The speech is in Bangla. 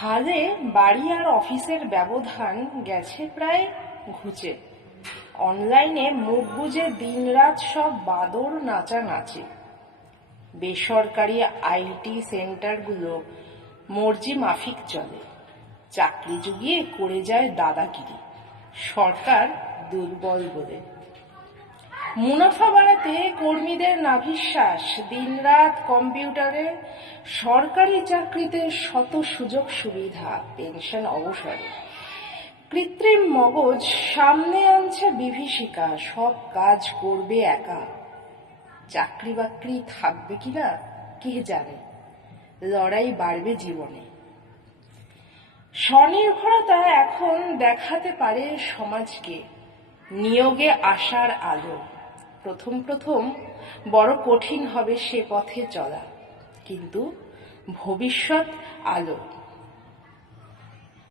হালে বাড়ি আর অফিসের ব্যবধান গেছে প্রায় ঘুচে। অনলাইনে মুখ বুজে দিনরাত সব বাদর নাচানাচি। বেসরকারি আইটি সেন্টারগুলো মর্জি মাফিক চলে। চাকরি জুগিয়ে করে যায় দাদাগিরি, সরকার দুর্বল বলে। মুনাফা বাড়াতে কর্মীদের নাভিশ্বাস, দিনরাত কম্পিউটারে। সরকারি চাকরিতে শত সুযোগ সুবিধা, পেনশন অবসরে। কৃত্রিম মগজ সামনে আনছে বিভীষিকা, সব কাজ করবে একা। চাকরি বাকরি থাকবে কিনা কে জানে, লড়াই বাড়বে জীবনে। স্বনির্ভরতা এখন দেখাতে পারে সমাজকে, নিয়োগে আসার আলো। প্রথম প্রথম বড় কঠিন হবে সে পথে চলা, কিন্তু ভবিষ্যৎ আলো।